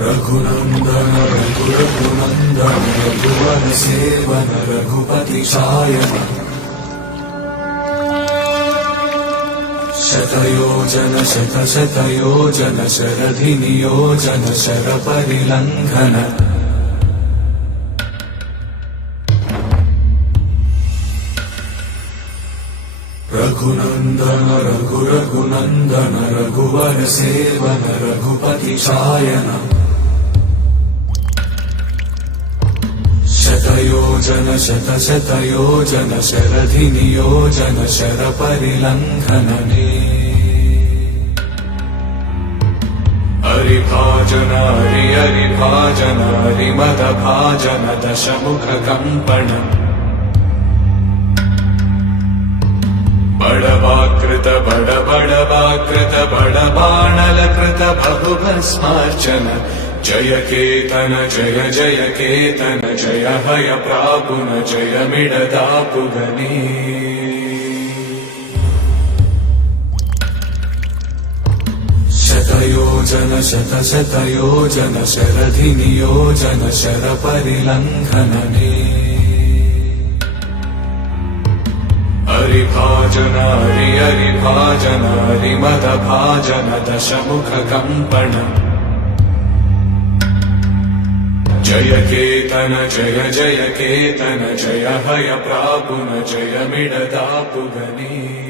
रघुनंदन रघुनंदन रघुवर seven Raghupati Shayan शतयोजन शतशतयोजन शरधि नियोजन sir परिलंघन Raghunandan Raghunandan रघुवर seven Raghupati Shayan शतयोजन शतशतयोजन शरधि नियोजन sir परिलंघन हरिभाजन हरिभाजन हरिमद भाजन दशमुख कंपन बड़वाकृत बड़वाकृत बड़बाणलकृत बहुभस्मार्चन जय केतन जय जय केतन जय हय प्रापुन जय मिडदापुगनी शतयोजन शतशतयोजन शरधि नियोजन शर परिलंघनने हरिभाजन हरिभाजन हरिमद भाजन दशमुख कंपन जय केतन जय जय केतन जय हय प्रापुन जय मिडदापुगनी।